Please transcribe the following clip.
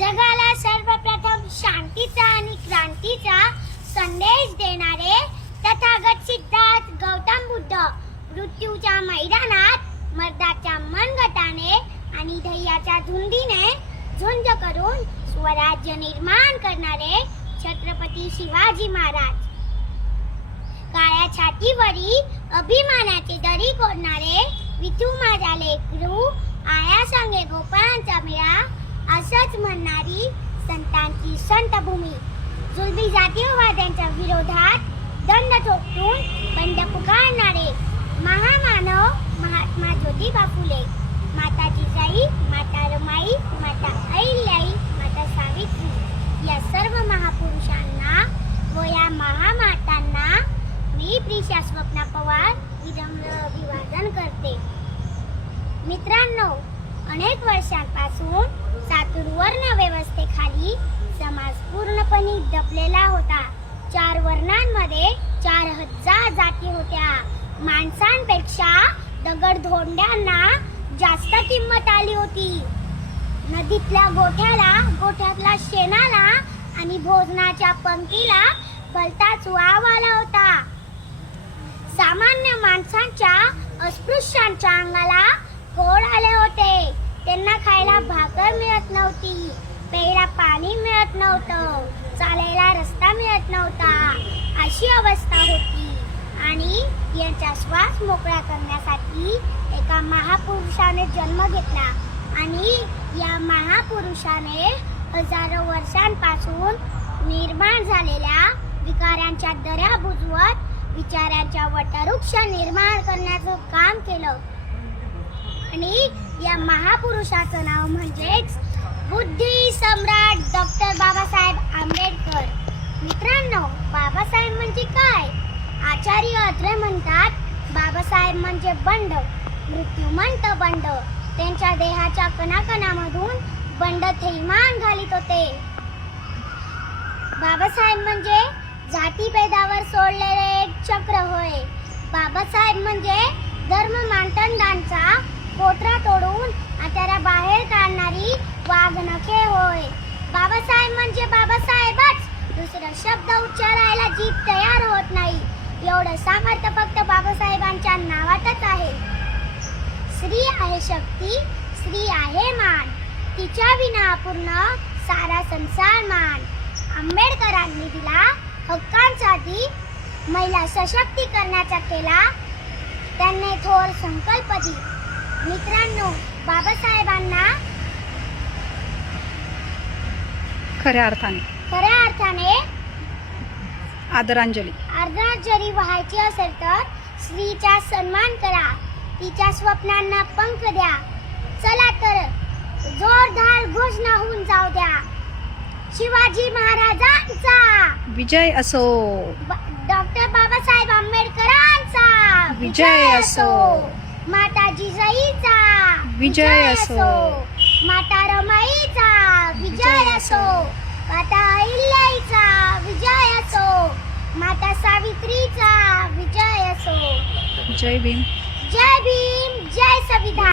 जगाला सर्वप्रथम शांतीचा आणि क्रांतीचा संदेश देणारे तथागत सिद्धार्थ गौतम बुद्ध मृत्यूच्या मैदानात मर्दाच्या मनगटाने आणि धैर्याच्या धुंदीने झुंज करून स्वराज्य निर्माण करणारे छत्रपती शिवाजी महाराज, काळ्या छातीवरी अभिमानाची दरी कोरणारे विठू माझा लेकरू आया सांगे गोपाळांचा मेळा असंच म्हणणारी संतांची संतभूमी, जुलमी जातीयवाद्यांच्या विरोधात दंड ठोकून बंड पुकारणारे महामानव महात्मा ज्योतिबा फुले, माता जिजाई, माता रमाई, माता अहिल्याई, माता सावित्री या सर्व महापुरुषांना व या महामातांना मी प्रिशा स्वप्ना पवार विनम्र अभिवादन करते. मित्रांनो, अनेक वर्षांपासून चातुर्वर्ण व्यवस्थेखाली समाज पूर्णपणे दबलेला होता. 4 वर्णांमध्ये 4000 जाती होत्या. माणसांपेक्षा दगडधोंड्यांना जास्त किंमत आली होती. नदीतल्या गोठ्याला, गोठ्यातल्या शेणाला आणि भोजनाच्या पंक्तीला भलताच वाव आला होता. सामान्य माणसांच्या अस्पृश्यांच्या अंगाला कोड आले होते. त्यांना खायला भाकर मिळत नव्हती, प्यायला पाणी मिळत नव्हतं, चालायला रस्ता मिळत नव्हता, अशी अवस्था होती. आणि यांचा श्वास मोकळा करण्यासाठी एका महापुरुषाने जन्म घेतला आणि या महापुरुषाने हजारो वर्षांपासून निर्माण झालेल्या विकारांच्या दऱ्या बुजवत विचारांच्या वटवृक्ष निर्माण करण्याचं काम केलं. आणि या महापुरुषाचं नाव म्हणजेच बुद्धी सम्राट डॉक्टर बाबासाहेब आंबेडकर. मित्रांनो, बाबासाहेब म्हणजे काय? आचार्य अत्रे म्हणतात, बाबासाहेब म्हणजे बंड, मृत्यूमंत बंड. त्यांच्या देहाच्या कणाकणामधून बंड थैमान घालीत होते. बाबासाहेब म्हणजे जातीभेदावर सोडलेले एक चक्र होय. बाबासाहेब म्हणजे धर्म मानदंडांचा कोटरा तोडून त्याला बाहेर काढणारी वाघनखे होय. बाबासाहेब म्हणजे बाबासाहेबच, दुसरा शब्द उच्चारायला जीभ तयार होत नाही. एवढं सामर्थ्य फक्त बाबासाहेबांच्या नावातच आहे. स्त्री आहे शक्ती, स्त्री आहे मान, तिच्या विना अपूर्ण सारा संसार मान. आंबेडकरांनी दिला हक्कांचा दीप, महिला सशक्तीकरणाचा केला त्यांनी थोर संकल्प दी. मित्रांनो, बाबासाहेबांना खऱ्या अर्थाने आदरांजली व्हायची असेल तर स्त्रीचा सन्मान करा, तिच्या स्वप्नांना पंख द्या. चला तर जोरदार घोषणा होऊन जाऊ द्या. शिवाजी महाराजांचा विजय असो, डॉक्टर बाबासाहेब आंबेडकरांचा विजय असो, माता जिजाईचा विजय असो, माता रमाईचा विजय असो, माता अहिल्याईचा विजय असो, माता सावित्रीचा विजय असो. जय भीम, जय भीम, जय संविधान.